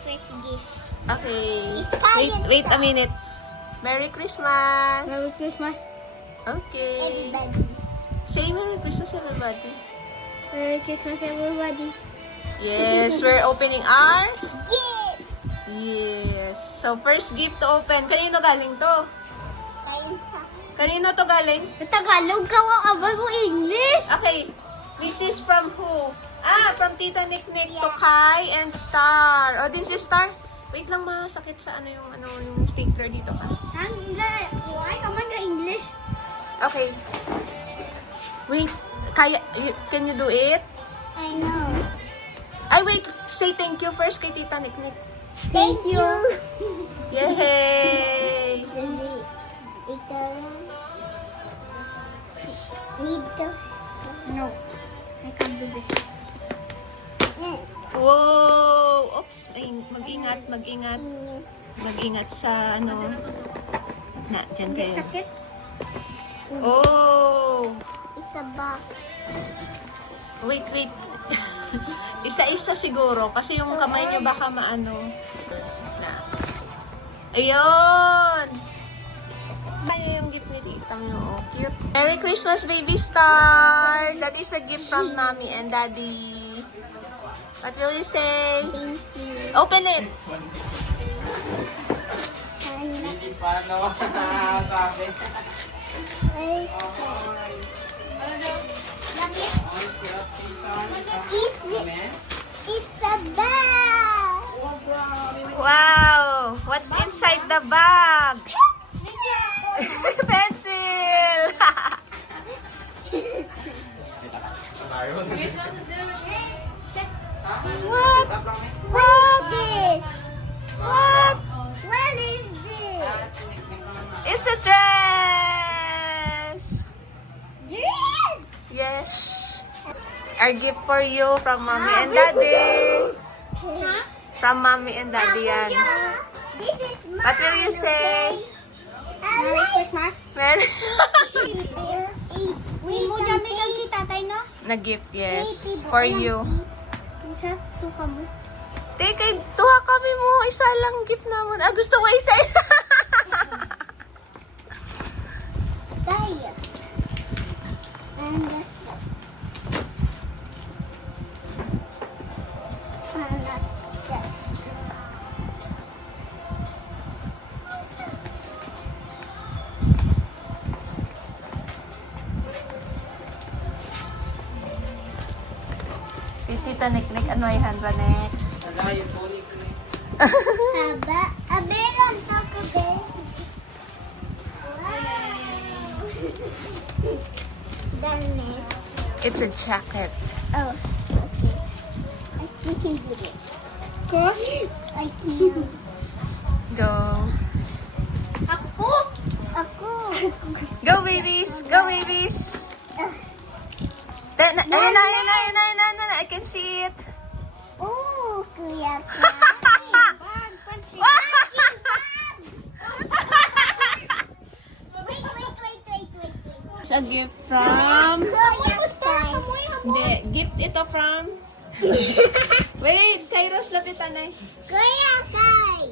first gift. Okay. It's tired Wait a stuff. minute. Merry Christmas. Merry Christmas. Okay. Everybody. Say Merry Christmas, everybody. Merry Christmas, everybody. Yes, we're opening our... Gift! Yes. So, first gift to open. Kanino galing to? Kain sa... Kanino to galing? Tagalog ka, abay mo English. Okay. This is from who? From Tita Nick to Kai and Star. Oh, this is Star. Wait lang, masakit sa yung stapler dito ka. Why ka man ka English? Okay. Wait. Can you do it? I know. Ay, wait. Say thank you first kay Tita Nick. Thank you. Yay! Ito. Need to. No. I can't do this. Wow! Oops! Mag-ingat. Mag-ingat sa dyan kayo. Sakit. Oh! It's a box. Wait. Isa-isa siguro. Kasi yung kamay nyo baka maano. Ayun! Ano yung gift ni tita nyo? Oh, cute. Merry Christmas, baby Star! That is a gift from mommy and daddy. What will you say? Thank you. Open it! Hindi pa sabi. It's a bag. Wow! What's inside the bag? Pencil! What? What is this? What? What is this? It's a dress! Dress. Yes. Our gift for you from mommy and daddy. Huh? From mommy and daddy yan. This is mine. What will you say? Merry Christmas. Merry We Mo dami kang kita tay no? na gift, yes. For you. Sa to ka mo. Teka, tuha kami mo. Isa lang gift naman. Gusto mo isa-isa? There. And this. And that's this. Tita Nick, ano ay hand ba, Nick? Nagayon po ni ko. Haba. Abelong Taco Bell. Wow. Done. It's a jacket. Oh, okay. I can do this. Cross. I can. Go. Ako. Ako. Go, babies! Go, babies! Ayun na. I can see it. Oh, Kuya Kai. Bag, pansin. Wait. It's a gift from... Kuya Kai. Hindi, gift ito from... Wait, Kairos lapitan na. Kuya Kai.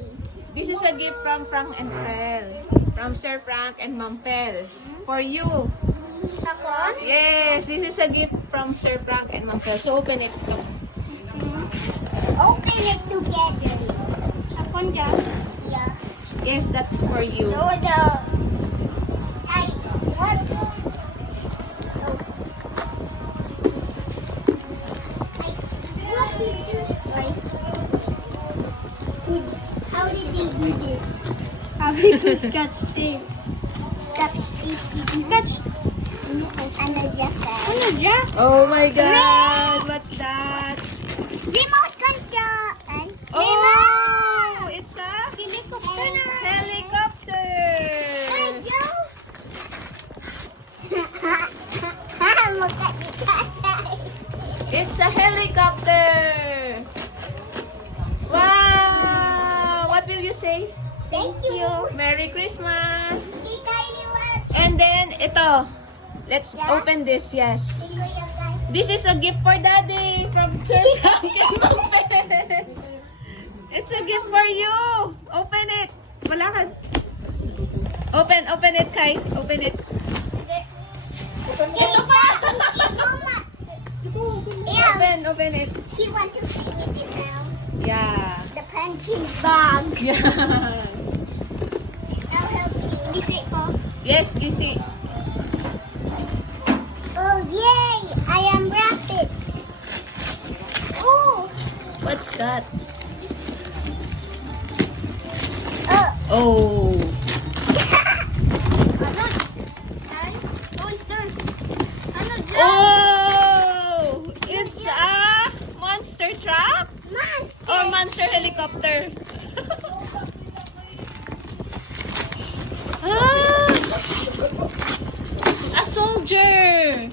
This is a gift from Frank and Pel. From Sir Frank and Ma'am Pel. For you. Ako? Yes, this is a gift from Sir Frank and Ma'am Pel. So open it. Open it together. Ako dyan. Yeah. Yes, that's for you. No. I want. What did you? How did they do this? Sabi ko scotch tape. Scotch. And the jacket. Ano dyan? Oh my God! What's that? Remote control. And Oh! It's a helicopter. helicopter! Look at the tatay. It's a helicopter! Wow! What will you say? Thank you. Merry Christmas! Tita, you want? And then, ito. Let's open this, yes. Kuya Kai. This is a gift for Daddy from Sir Frank and Ma'am Pel. It's a gift for you. Open it. Wala ka. Open it, Kai. Open it. Ito pa! Mama! Yeah. Open it. She wants to play with it now. Yeah. The punching bag. Yes. I'll help you. You see, oh. Yes, you see. Oh, yay! I unwrapped it. Oh! What's that? Oh! Oh. Oh! It's a monster truck Monster! or monster helicopter. Ah! A soldier.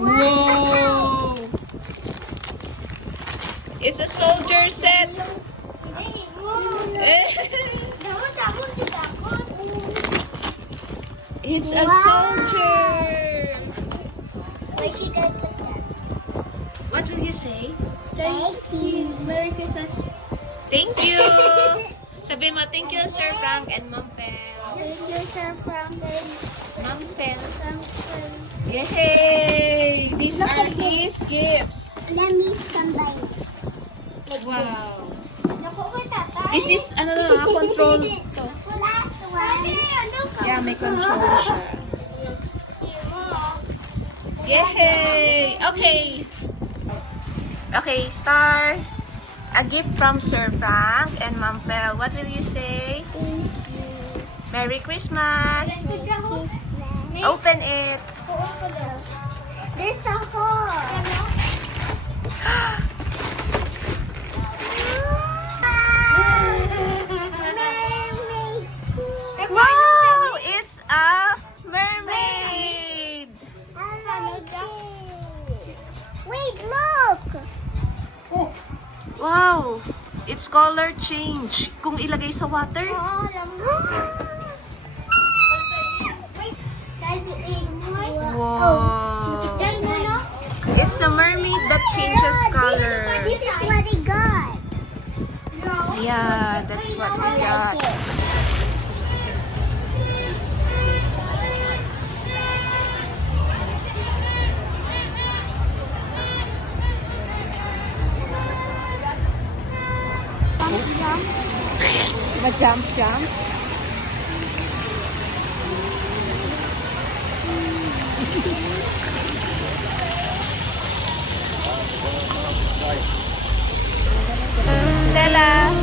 Whoa! It's a soldier set. It's a soldier. Where's she gonna put that? What will you say? Thank you. Merry Christmas. Thank you. Sabi mo, thank you, Sir Frank and Ma'am Pel. Thank you, Sir Franklin. Ma'am Pel. Franklin. Yay! These Look are at his gifts. Let me combine it. Wow. Naku ba, tatay? This is, ano na, control to. Last one. Yeah, may control siya. Yay! Okay. Okay, Star. A gift from Sir Frank and Ma'am Pel. What will you say? Thank you. Merry Christmas. Open it. There's a hole. Wow! It's a mermaid. Wait, look! Wow! Its color change. Kung ilagay sa water. Wow! It's a mermaid that changes color. This is what he got. Yeah, that's what we got. Jump, jump. Stella.